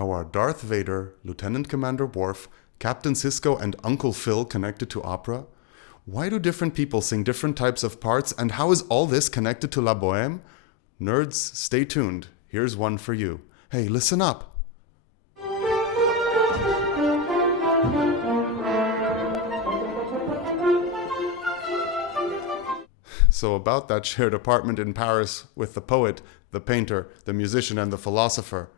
How are Darth Vader, Lieutenant Commander Worf, Captain Sisko, and Uncle Phil connected to opera? Why do different people sing different types of parts, and how is all this connected to La Bohème? Nerds, stay tuned. Here's one for you. Hey, listen up. So about that shared apartment in Paris with the poet, the painter, the musician, and the philosopher.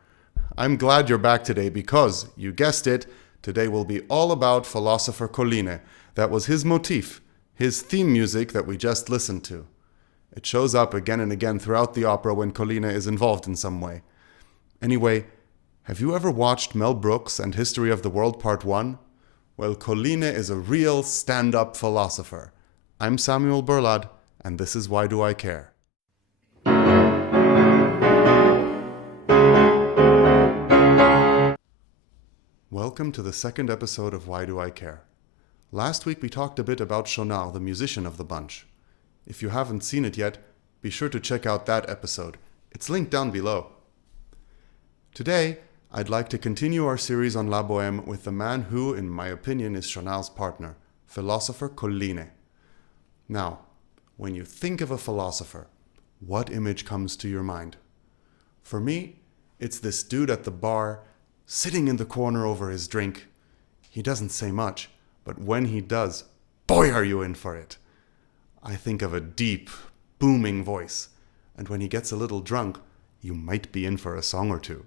I'm glad you're back today because, you guessed it, today will be all about philosopher Colline. That was his motif, his theme music that we just listened to. It shows up again and again throughout the opera when Colline is involved in some way. Anyway, have you ever watched Mel Brooks and History of the World Part 1? Well, Colline is a real stand-up philosopher. I'm Samuel Berlad, and this is Why Do I Care? Welcome to the second episode of Why Do I Care? Last week we talked a bit about Schonau, the musician of the bunch. If you haven't seen it yet, be sure to check out that episode. It's linked down below. Today, I'd like to continue our series on La Bohème with the man who, in my opinion, is Schonau's partner, philosopher Colline. Now, when you think of a philosopher, what image comes to your mind? For me, it's this dude at the bar, sitting in the corner over his drink. He doesn't say much, but when he does, boy are you in for it. I think of a deep, booming voice, and when he gets a little drunk, you might be in for a song or two.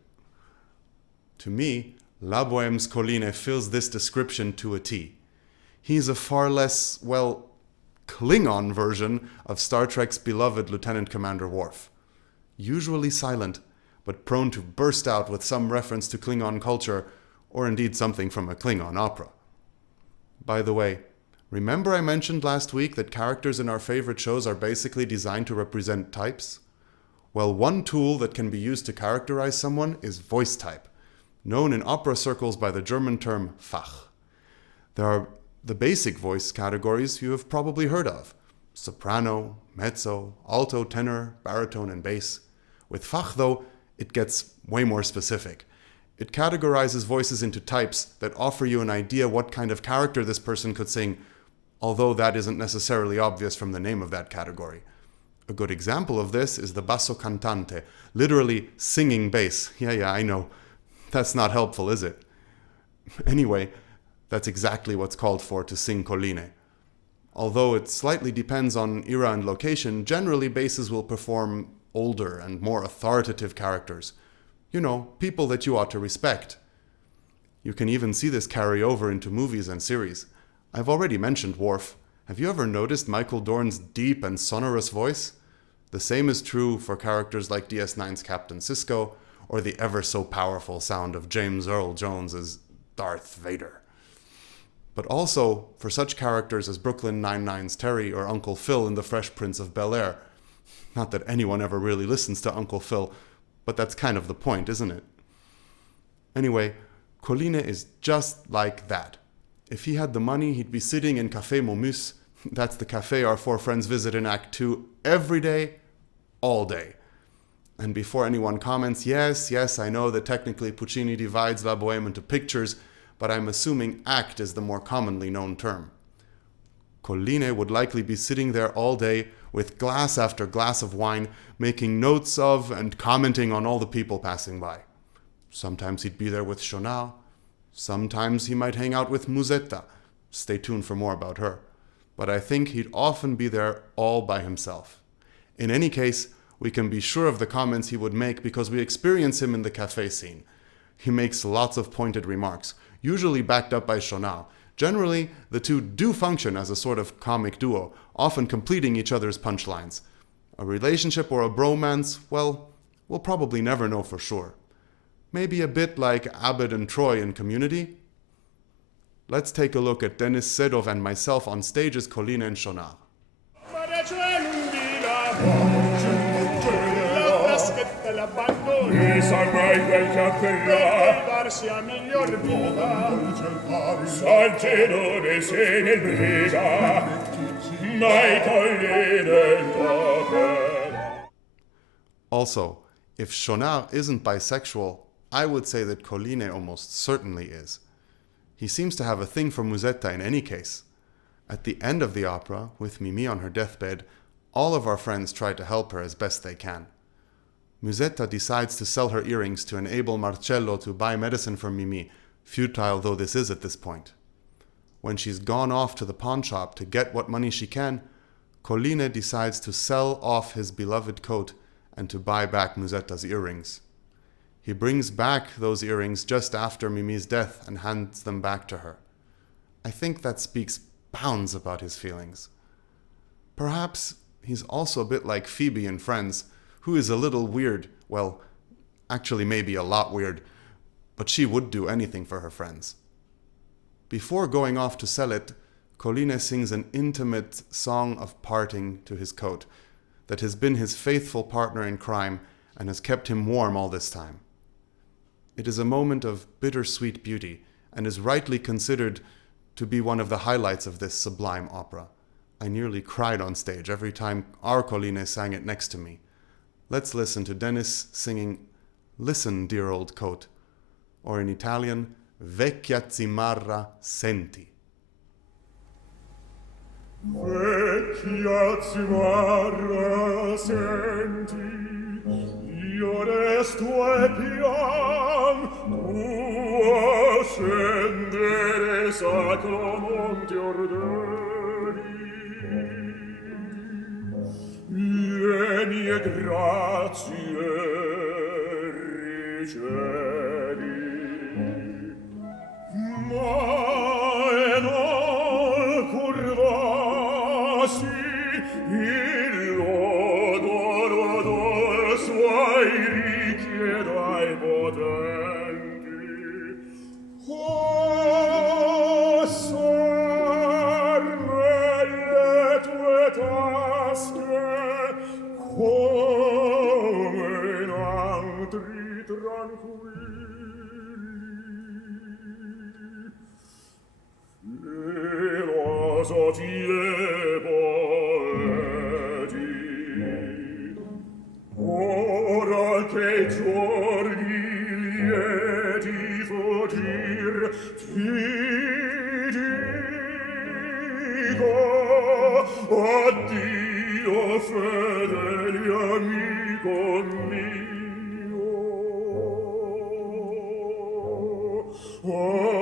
To me, La Bohème's Colline fills this description to a T. He's a far less, Klingon version of Star Trek's beloved Lieutenant Commander Worf. Usually silent, but prone to burst out with some reference to Klingon culture, or indeed something from a Klingon opera. By the way, remember I mentioned last week that characters in our favorite shows are basically designed to represent types? Well, one tool that can be used to characterize someone is voice type, known in opera circles by the German term Fach. There are the basic voice categories you have probably heard of: soprano, mezzo, alto, tenor, baritone, and bass. With Fach, though, it gets way more specific. It categorizes voices into types that offer you an idea what kind of character this person could sing, although that isn't necessarily obvious from the name of that category. A good example of this is the basso cantante, literally singing bass. Yeah, I know. That's not helpful, is it? Anyway, that's exactly what's called for to sing Colline. Although it slightly depends on era and location, generally basses will perform older and more authoritative characters. You know, people that you ought to respect. You can even see this carry over into movies and series. I've already mentioned Worf. Have you ever noticed Michael Dorn's deep and sonorous voice? The same is true for characters like DS9's Captain Sisko, or the ever so powerful sound of James Earl Jones as Darth Vader. But also for such characters as Brooklyn Nine-Nine's Terry or Uncle Phil in The Fresh Prince of Bel-Air. Not that anyone ever really listens to Uncle Phil, but that's kind of the point, isn't it? Anyway, Colline is just like that. If he had the money, he'd be sitting in Café Momus, that's the cafe our four friends visit in Act 2, every day, all day. And before anyone comments, yes, I know that technically Puccini divides La Bohème into pictures, but I'm assuming act is the more commonly known term. Colline would likely be sitting there all day with glass after glass of wine, making notes of and commenting on all the people passing by. Sometimes he'd be there with Schonau. Sometimes he might hang out with Musetta. Stay tuned for more about her. But I think he'd often be there all by himself. In any case, we can be sure of the comments he would make because we experience him in the cafe scene. He makes lots of pointed remarks, usually backed up by Schonau. Generally, the two do function as a sort of comic duo, often completing each other's punchlines. A relationship or a bromance, well, we'll probably never know for sure. Maybe a bit like Abed and Troy in Community? Let's take a look at Denis Sedov and myself on stage as Colline and Schonau. Also, if Schonau isn't bisexual, I would say that Colline almost certainly is. He seems to have a thing for Musetta in any case. At the end of the opera, with Mimi on her deathbed, all of our friends try to help her as best they can. Musetta decides to sell her earrings to enable Marcello to buy medicine for Mimi, futile though this is at this point. When she's gone off to the pawn shop to get what money she can, Colline decides to sell off his beloved coat and to buy back Musetta's earrings. He brings back those earrings just after Mimi's death and hands them back to her. I think that speaks bounds about his feelings. Perhaps he's also a bit like Phoebe in Friends, who is a little weird, well, actually maybe a lot weird, but she would do anything for her friends. Before going off to sell it, Colline sings an intimate song of parting to his coat that has been his faithful partner in crime and has kept him warm all this time. It is a moment of bittersweet beauty and is rightly considered to be one of the highlights of this sublime opera. I nearly cried on stage every time our Colline sang it next to me. Let's listen to Dennis singing "Listen, Dear Old Coat," or in Italian, "Vecchia zimarra, senti." Vecchia zimarra, senti, io resto e pian, tu scendere sacro monte ordeni. Le mie grazie ricevi, ma non curvasi il lodo suoi richieda ai potenti. O serve le tue tasche come in altri tranquilli. Filosofie poeti, ora che i giorni lieti fuggir, ti dico addio fedele amico mio. Addio.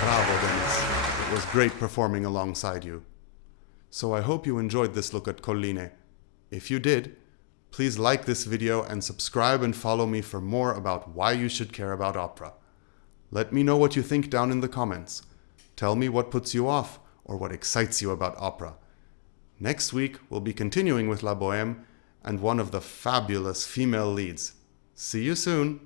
Bravo, Dennis. It was great performing alongside you. So I hope you enjoyed this look at Colline. If you did, please like this video and subscribe and follow me for more about why you should care about opera. Let me know what you think down in the comments. Tell me what puts you off or what excites you about opera. Next week, we'll be continuing with La Bohème and one of the fabulous female leads. See you soon!